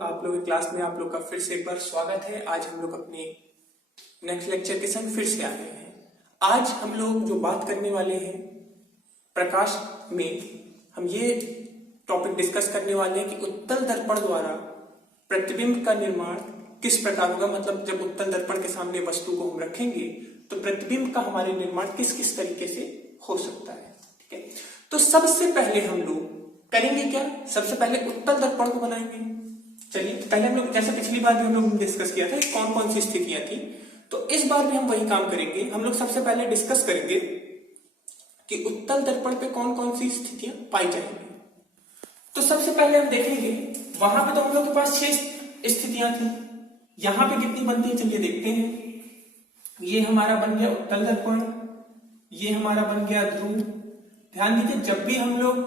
आप लोगों की क्लास में आप लोग का फिर से एक बार स्वागत है। आज हम लोग अपने नेक्स्ट लेक्चर के संग फिर से आ गए हैं। आज हम लोग जो बात करने वाले हैं प्रकाश में, हम ये टॉपिक डिस्कस करने वाले हैं कि उत्तल दर्पण द्वारा प्रतिबिंब का निर्माण किस प्रकार होगा। मतलब जब उत्तल दर्पण के सामने वस्तु को हम रखेंगे तो प्रतिबिंब का हमारे निर्माण किस किस तरीके से हो सकता है। ठीक है, तो सबसे पहले हम लोग करेंगे क्या, सबसे पहले उत्तल दर्पण को बनाएंगे। चलिए, पहले हम लोग जैसे पिछली बार भी हम लोग डिस्कस किया था कौन कौन सी स्थितियां थी, तो इस बार भी हम वही काम करेंगे। हम लोग सबसे पहले डिस्कस करेंगे कि उत्तल दर्पण पे कौन कौन सी स्थितियां पाई जाएंगी। तो सबसे पहले हम देखेंगे, वहां पे तो हम लोग के पास 6 स्थितियां थी। यहां पे कितनी बनती है चलिए देखते हैं। ये हमारा बन गया उत्तल दर्पण, ये हमारा बन गया ध्रुव। ध्यान दीजिए, जब भी हम लोग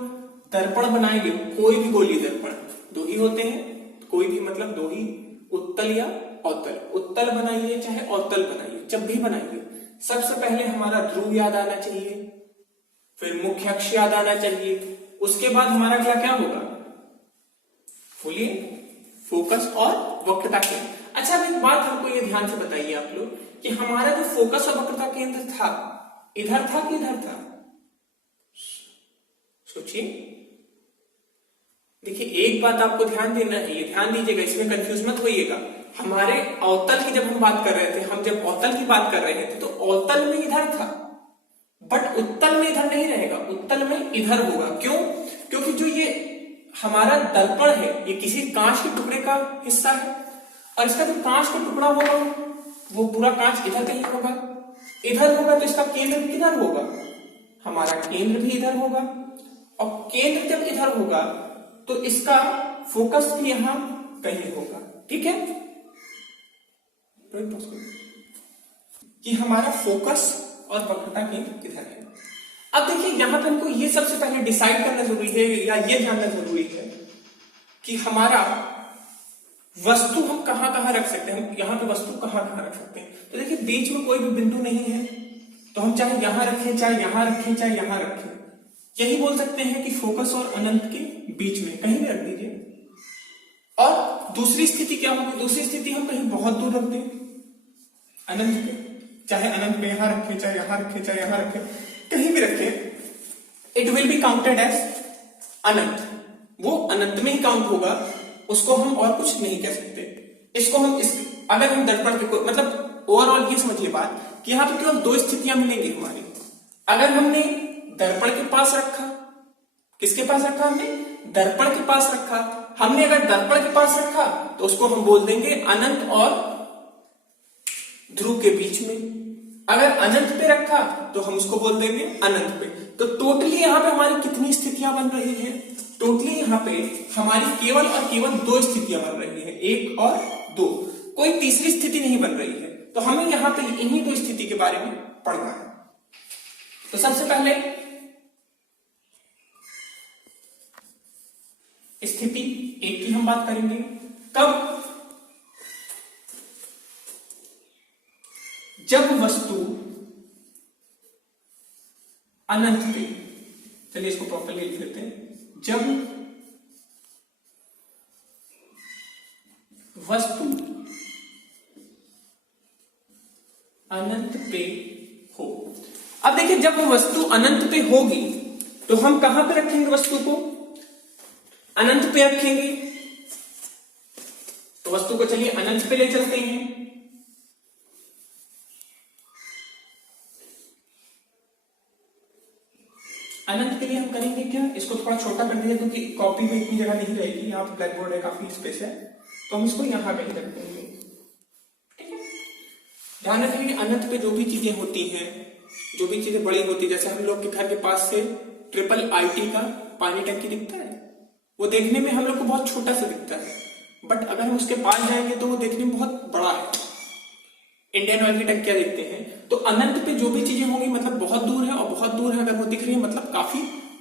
दर्पण बनाएंगे, कोई भी गोलीय दर्पण, दो ही होते हैं, कोई भी मतलब दो ही, उत्तल या अवतल। उत्तल बनाइए चाहे अवतल बनाइए, जब भी बनाइए सबसे पहले हमारा ध्रुव याद आना चाहिए, फिर मुख्य अक्ष याद आना चाहिए। उसके बाद हमारा अगला क्या होगा, बोलिए, फोकस और वक्रता केंद्र। अच्छा, अब एक बात हमको ये ध्यान से बताइए आप लोग कि हमारा जो फोकस और वक्रता केंद्र था, इधर था कि इधर था, सोचिए। देखिए, एक बात आपको ध्यान देना है, ये ध्यान दीजिएगा, इसमें कंफ्यूज मत होइएगा। हमारे अवतल की जब हम बात कर रहे थे, हम जब अवतल की बात कर रहे थे तो अवतल में इधर था, बट उत्तल में इधर नहीं रहेगा, उत्तल में इधर होगा। क्यों? क्योंकि जो ये हमारा दर्पण है ये किसी कांच के टुकड़े का हिस्सा है, और इसका जो कांच का टुकड़ा होगा वो पूरा कांच इधर कहीं होगा, इधर होगा, तो इसका केंद्र किधर होगा, हमारा केंद्र भी इधर होगा। और केंद्र जब इधर होगा तो इसका फोकस भी यहां कहीं होगा। ठीक है, कि हमारा फोकस और वक्रता केंद्र इधर है। अब देखिए, यहां पर हमको ये सबसे पहले डिसाइड करना जरूरी है, या ये जानना जरूरी है कि हमारा वस्तु हम कहां कहां रख सकते हैं। हम यहां पे वस्तु कहां कहां रख सकते हैं। तो देखिए, बीच में कोई भी बिंदु नहीं है, तो हम चाहे यहां रखें, चाहे यहां रखें, चाहे यहां रखें, यही बोल सकते हैं कि फोकस और अनंत के बीच में कहीं भी रख दीजिए। और दूसरी स्थिति क्या होगी, दूसरी स्थिति हम कहीं बहुत दूर रख दें, अनंत पे, चाहे अनंत पे यहां रखें, चाहे यहां रखें, चाहे यहां रखें, कहीं भी रखें, it will be counted as Anant. वो अनंत में ही काउंट होगा, उसको हम और कुछ नहीं कह सकते। इसको हम अगर हम दर्पण के मतलब ओवरऑल ये समझिए बात कि यहां पे केवल 2 स्थितियां मिलेंगी हमारी। अगर हमने दर्पण के पास रखा, किसके पास रखा, हमने दर्पण के पास रखा, हमने अगर दर्पण के पास रखा तो उसको हम बोल देंगे अनंत और ध्रुव के बीच में। अगर अनंत पे रखा तो हम उसको बोल देंगे अनंत पे। तो टोटली यहां पे हमारी कितनी स्थितियां बन रही हैं, टोटली यहां पे हमारी केवल और केवल 2 स्थितियां बन रही है, 1 और 2, कोई तीसरी स्थिति नहीं बन रही है। तो हमें यहां पे इन्हीं 2 स्थिति के बारे में पढ़ना है। तो सबसे पहले स्थिति 1 की हम बात करेंगे। कब, जब वस्तु अनंत पे, चलिए इसको प्रॉपरली लिख लेते हैं, जब वस्तु अनंत पे हो। अब देखिए, जब वो वस्तु अनंत पे होगी तो हम कहां पे रखेंगे वस्तु को, अनंत पे रखेंगे। तो वस्तु को चलिए अनंत पे ले चलते हैं। अनंत के लिए हम करेंगे क्या, इसको थोड़ा छोटा कर दीजिए क्योंकि कॉपी में इतनी जगह नहीं रहेगी, यहाँ पे ब्लैक बोर्ड है, काफी स्पेस है, तो हम इसको यहां पे ही रख देंगे। ठीक है, ध्यान रखिए कि अनंत पे जो भी चीजें होती हैं, जो भी चीजें बड़ी होती है, जैसे हम लोग के घर के पास से ट्रिपल आईटी का पानी टंकी दिखता है, वो देखने में हम लोग को बहुत छोटा सा दिखता है, बट अगर हम उसके पास जाएंगे तो वो देखने में बहुत बड़ा है। इंडियन ऑयल की टंकियां देखते हैं, तो अनंत पे जो भी चीजें होंगी मतलब बहुत दूर है, और बहुत दूर है अगर वो दिख रही है मतलब काफी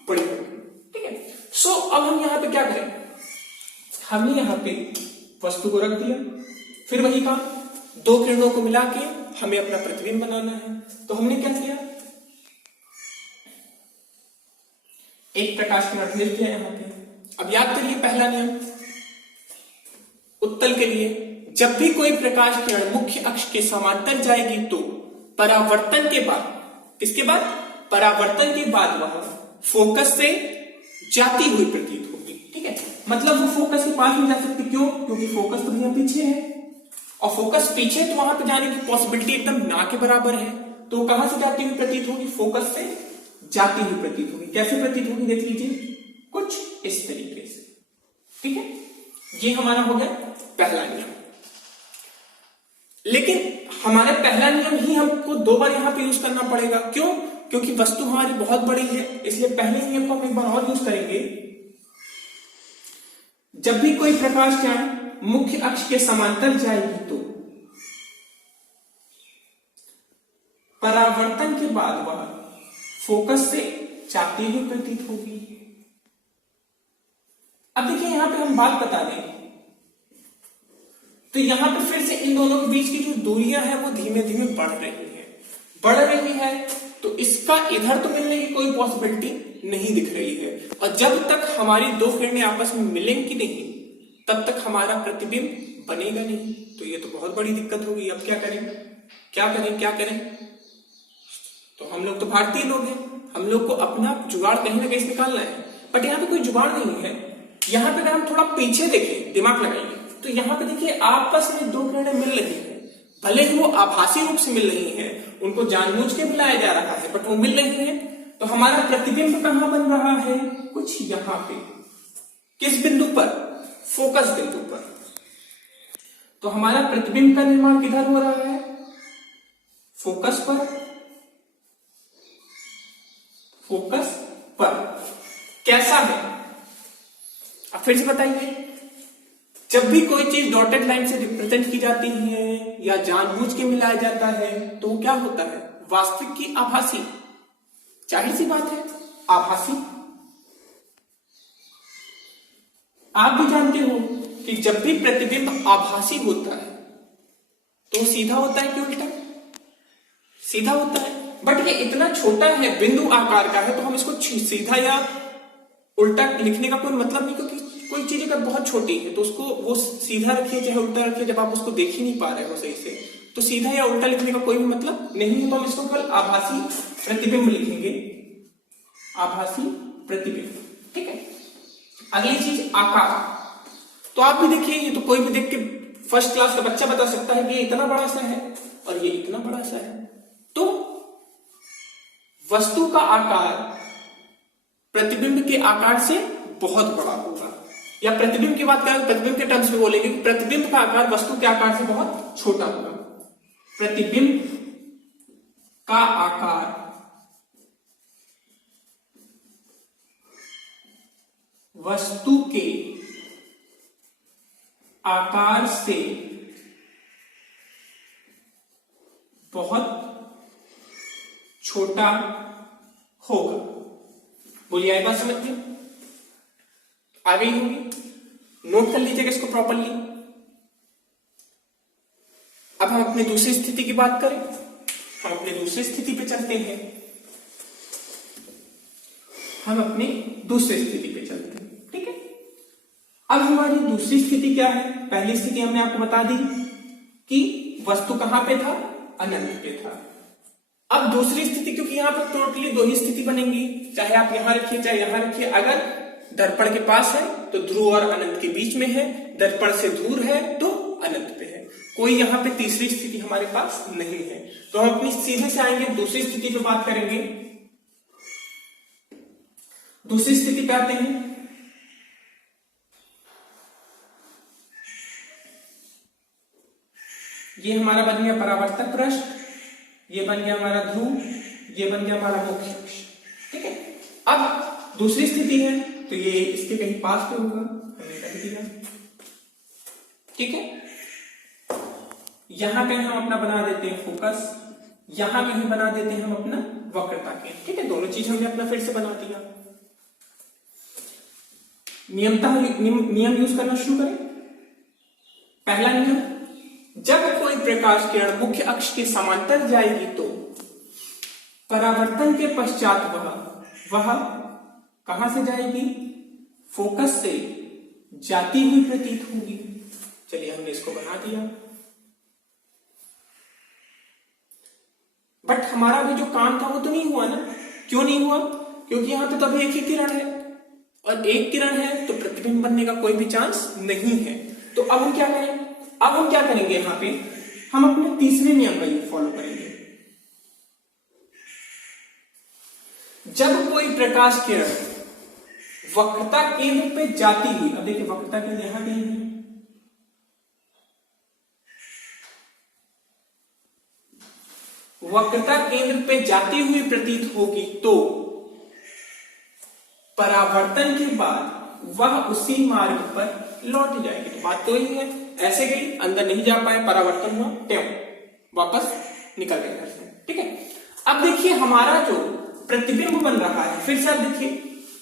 बड़ी होगी। ठीक है, सो अब हम यहाँ पे क्या करें, हमने यहाँ पे वस्तु को रख दिया, फिर वही काम, 2 किरणों को मिला के हमें अपना प्रतिबिंब बनाना है। तो हमने क्या किया, एक प्रकाश किरण भेज दिया यहाँ पे। अब याद करिए पहला नियम, उत्तल के लिए जब भी कोई प्रकाश किरण मुख्य अक्ष के समांतर जाएगी तो परावर्तन के बाद, किसके बाद? परावर्तन के बाद वह फोकस से जाती हुई प्रतीत होगी। ठीक है, मतलब वो फोकस के पास नहीं जा सकती। क्यों? क्योंकि फोकस तो यहाँ पीछे है और फोकस पीछे, तो वहां पे जाने की पॉसिबिलिटी एकदम ना के बराबर है। तो कहां से जाती हुई प्रतीत होगी? फोकस से जाती हुई प्रतीत होगी। कैसे प्रतीत होगी देख लीजिए, कुछ इस तरीके से। ठीक है, ये हमारा हो गया पहला नियम। लेकिन हमारे पहला नियम ही हमको दो बार यहां पे यूज करना पड़ेगा। क्यों? क्योंकि वस्तु हमारी बहुत बड़ी है, इसलिए पहले नियम को हम एक बार और यूज करेंगे। जब भी कोई प्रकाश किरण मुख्य अक्ष के समांतर जाएगी तो परावर्तन के बाद वह फोकस से जाती हुई प्रतीत होगी। अब देखिए यहां पे हम बात बता दें तो यहां पे फिर से इन दोनों के बीच की जो दूरियां हैं वो धीमे धीमे बढ़ रही है। तो इसका इधर तो मिलने की कोई पॉसिबिलिटी नहीं दिख रही है। और जब तक हमारी दो किरणें आपस में मिलेंगी नहीं तब तक हमारा प्रतिबिंब बनेगा नहीं। तो ये तो बहुत बड़ी दिक्कत होगी। अब क्या करें? तो हम लोग तो भारतीय लोग हैं, हम लोग को अपना जुगाड़ कहीं ना कहीं निकालना है। बट यहाँ पे कोई जुगाड़ नहीं है। यहाँ पे अगर हम थोड़ा पीछे देखें, दिमाग लगाएंगे, तो यहाँ पे देखिए आपस में दो किरणें मिल रही हैं। भले ही वो आभासी रूप से मिल रही हैं, उनको जानबूझ के मिलाया जा रहा है, बट वो मिल रही हैं। तो हमारा प्रतिबिंब कहां बन रहा है? कुछ यहां पे। किस बिंदु पर? फोकस बिंदु पर। तो हमारा प्रतिबिंब का निर्माण किधर हो रहा है? फोकस पर। कैसा है? अब फिर से बताइए, जब भी कोई चीज डॉटेड लाइन से रिप्रेजेंट की जाती है या जानबूझ के मिलाया जाता है तो वो क्या होता है? वास्तविक की आभासी। जाहिर सी बात है, आभासी। आप भी जानते हो कि जब भी प्रतिबिंब आभासी होता है तो सीधा होता है कि उल्टा? सीधा होता है। बट ये इतना छोटा है, बिंदु आकार का है, तो हम इसको सीधा या उल्टा लिखने का कोई मतलब नहीं। क्योंकि कोई चीज अगर बहुत छोटी है तो उसको वो सीधा रखिए चाहे उल्टा रखिए, जब आप उसको देख ही नहीं पा रहे हो सही से, तो सीधा या उल्टा लिखने का कोई भी मतलब नहीं है। तो हम इसको केवल आभासी प्रतिबिंब लिखेंगे। आभासी प्रतिबिंब। ठीक है, अगली चीज आकार। तो आप भी देखिए, ये तो कोई भी देख के फर्स्ट क्लास का बच्चा बता सकता है कि ये इतना बड़ा सा है और ये इतना बड़ा सा है। तो वस्तु का आकार प्रतिबिंब के आकार से बहुत बड़ा होगा। या प्रतिबिंब की बात करें, प्रतिबिंब के टर्म्स में बोलेंगे, प्रतिबिंब का आकार वस्तु के आकार से बहुत छोटा होगा। प्रतिबिंब का आकार वस्तु के आकार से बहुत छोटा होगा। बोलिए, आई बात समझ में आ गई होगी? नोट कर लीजिएगा इसको प्रॉपरली। अब हम अपनी दूसरी स्थिति की बात करें। हम अपनी दूसरी स्थिति पे चलते हैं। ठीक है, अब हमारी दूसरी स्थिति क्या है? पहली स्थिति हमने आपको बता दी कि वस्तु कहां पे था? अनंत पे था। अब दूसरी स्थिति, क्योंकि यहां पर टोटली दो ही स्थिति बनेंगी, चाहे आप यहां रखिए चाहे यहां रखिए। अगर दर्पण के पास है तो ध्रुव और अनंत के बीच में है, दर्पण से दूर है तो अनंत पे है। कोई यहां पे तीसरी स्थिति हमारे पास नहीं है। तो हम अपनी सीधे से आएंगे, दूसरी स्थिति पे बात करेंगे। दूसरी स्थिति पे आते हैं। ये हमारा बन गया परावर्तक पृष्ठ, ये बन गया हमारा ध्रुव, ये बन गया हमारा मुख्य अक्ष। ठीक है, अब दूसरी स्थिति है तो ये इसके कहीं पास पे होगा, हमने कर दिया। ठीक है, यहां कहीं हम अपना बना देते हैं फोकस, यहां कहीं बना देते हैं हम अपना वक्रता केंद्र। ठीक है, दोनों चीज हमने अपना फिर से बना दिया। नियम यूज करना शुरू करें। पहला नियम, जब कोई प्रकाश किरण मुख्य अक्ष के समांतर जाएगी तो परावर्तन के पश्चात वह कहां से जाएगी? फोकस से जाती हुई प्रतीत होगी। चलिए इसको बना दिया, बट हमारा भी जो काम था वो तो नहीं हुआ ना। क्यों नहीं हुआ? क्योंकि यहां पे तो अभी एक ही किरण है, और एक किरण है तो प्रतिबिंब बनने का कोई भी चांस नहीं है। तो अब हम क्या करें? अब हम क्या करेंगे? यहां पे हम अपने तीसरे नियम का फॉलो करेंगे। जब कोई प्रकाश किरण वक्रता केंद्र पे जाती हुई, अब देखिए वक्रता केंद्र यहां कहीं है, वक्रता केंद्र पे जाती हुई प्रतीत होगी तो परावर्तन के बाद वह उसी मार्ग पर लौट जाएगी। तो बात तो यही है, ऐसे गई, अंदर नहीं जा पाए, परावर्तन हुआ, ट्यों वापस निकल गए घर से। ठीक है, अब देखिए हमारा जो प्रतिबिंब बन रहा है, फिर से आप देखिए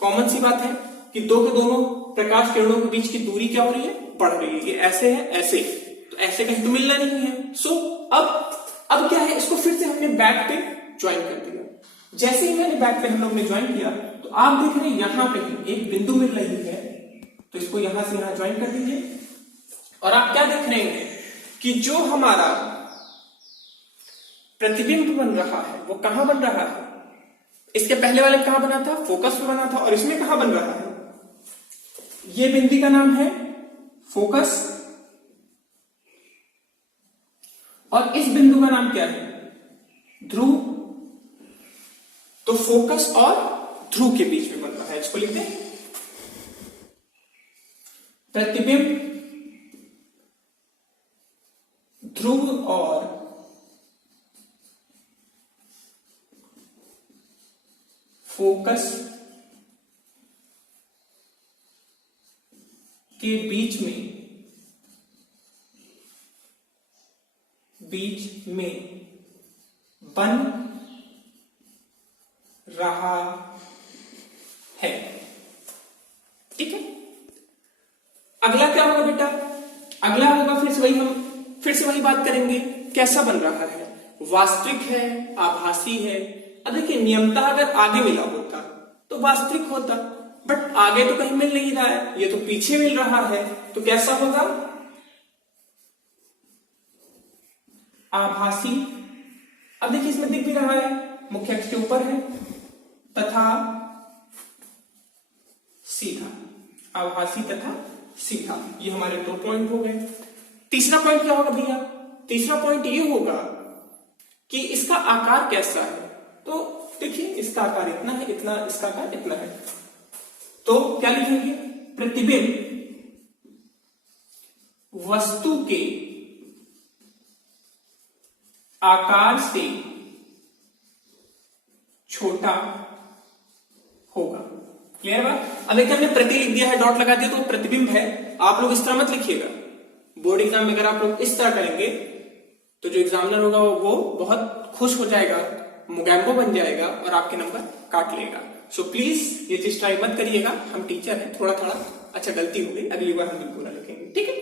कॉमन सी बात है कि दो के दोनों प्रकाश किरणों के बीच की दूरी क्या हो रही है? बढ़ रही है। ये ऐसे है, ऐसे, तो ऐसे कहीं तो मिलना नहीं है। सो अब क्या है, इसको फिर से हमने बैक पे ज्वाइन कर दिया। जैसे ही मैंने बैक पे हम लोग ने ज्वाइन किया तो आप देख रहे हैं यहां पे एक बिंदु मिल रही है, तो इसको यहां से यहां ज्वाइन कर दीजिए। और आप क्या देख रहे हैं कि जो हमारा प्रतिबिंब बन रहा है वो कहां बन रहा है? इसके पहले वाले कहां बना था? फोकस पे बना था। और इसमें कहां बन रहा है? ये बिंदु का नाम है फोकस, और इस बिंदु का नाम क्या है? ध्रुव। तो फोकस और ध्रुव के बीच में बन रहा है, इसको लिखते हैं प्रतिबिंब ध्रुव और फोकस के बीच में बन रहा है। ठीक है, अगला क्या होगा बेटा? अगला होगा फिर से वही बात करेंगे, कैसा बन रहा है? वास्तविक है, आभासी है। अब देखिए नियमतः अगर आगे मिला होता तो वास्तविक होता, बट आगे तो कहीं मिल नहीं रहा है, ये तो पीछे मिल रहा है, तो कैसा होगा? आभासी। अब देखिए इसमें दिख भी रहा है, मुख्य अक्ष के ऊपर है, तथा सीधा, आभासी तथा सीधा। ये हमारे 2 पॉइंट हो गए। तीसरा पॉइंट क्या होगा भैया? तीसरा पॉइंट ये होगा कि इसका आकार कैसा है। तो देखिए इसका आकार इतना है, इतना, इसका आकार इतना है, तो क्या लिखेंगे? प्रतिबिंब वस्तु के आकार से छोटा होगा। क्लियर बात? अब देखिए हमने प्रति लिख दिया है, डॉट लगा दिया, तो प्रतिबिंब है। आप लोग इस तरह मत लिखिएगा। बोर्ड एग्जाम में अगर आप लोग इस तरह करेंगे तो जो एग्जामिनर होगा वो बहुत खुश हो जाएगा, मोगैम्बो बन जाएगा और आपके नंबर काट लेगा। सो प्लीज ये चीज ट्राई मत करिएगा, हम टीचर हैं, थोड़ा अच्छा गलती हो गई, अगली बार हम भी पूरा लिखेंगे। ठीक है,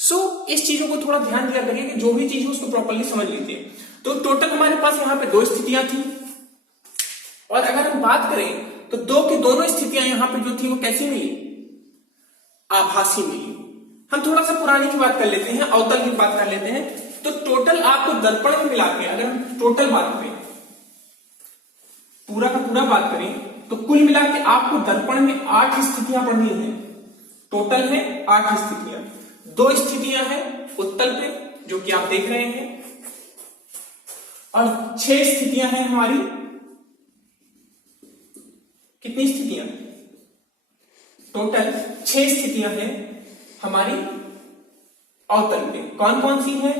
सो इस चीजों को थोड़ा ध्यान दिया करिए कि जो भी चीज हो उसको प्रॉपर्ली समझ लीजिए। तो टोटल हमारे पास यहाँ पे 2 स्थितियां थी, और अगर हम बात करें तो 2 की दोनों स्थितियां यहाँ पे जो थी वो कैसी मिली? आभासी मिली। हम थोड़ा सा पुरानी की बात कर लेते हैं, अवतल की बात कर लेते हैं। तो टोटल आपको दर्पण में मिला के, अगर हम टोटल बात करें, पूरा का पूरा बात करें, तो कुल मिला के आपको दर्पण में 8 स्थितियां पढ़नी है। टोटल है 8 स्थितियां। 2 स्थितियां हैं उत्तल पे जो कि आप देख रहे हैं, और 6 स्थितियां हैं हमारी। कितनी स्थितियां? टोटल 6 स्थितियां हैं हमारी अवतल पे। कौन कौन सी है?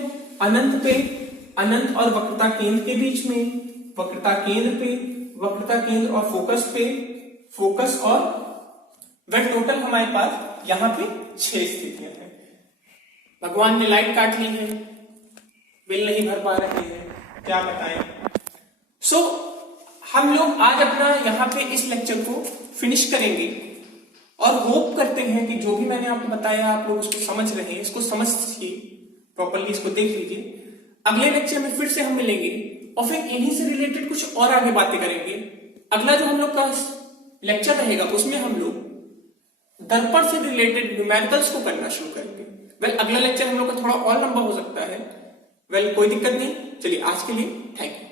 अनंत पे, अनंत और वक्रता केंद्र के बीच में, वक्रता केंद्र पे, वक्रता केंद्र और फोकस पे, फोकस और वह टोटल हमारे पास यहां पे 6 स्थितियां हैं। भगवान ने लाइट काट ली है, बिल नहीं भर पा रहे हैं, क्या बताएं। सो हम लोग आज अपना यहाँ पे इस लेक्चर को फिनिश करेंगे, और होप करते हैं कि जो भी मैंने आपको बताया आप लोग उसको समझ रहे हैं, इसको समझिए प्रॉपर्ली, इसको देख लीजिए। अगले लेक्चर में फिर से हम मिलेंगे और फिर इन्हीं से रिलेटेड कुछ और आगे बातें करेंगे। अगला जो हम लोग का लेक्चर रहेगा उसमें हम लोग दर्पण से रिलेटेड न्यूमेरिकल्स को करना शुरू करेंगे। वेल अगला लेक्चर हम लोग का थोड़ा और लंबा हो सकता है। वेल कोई दिक्कत नहीं, चलिए आज के लिए थैंक यू।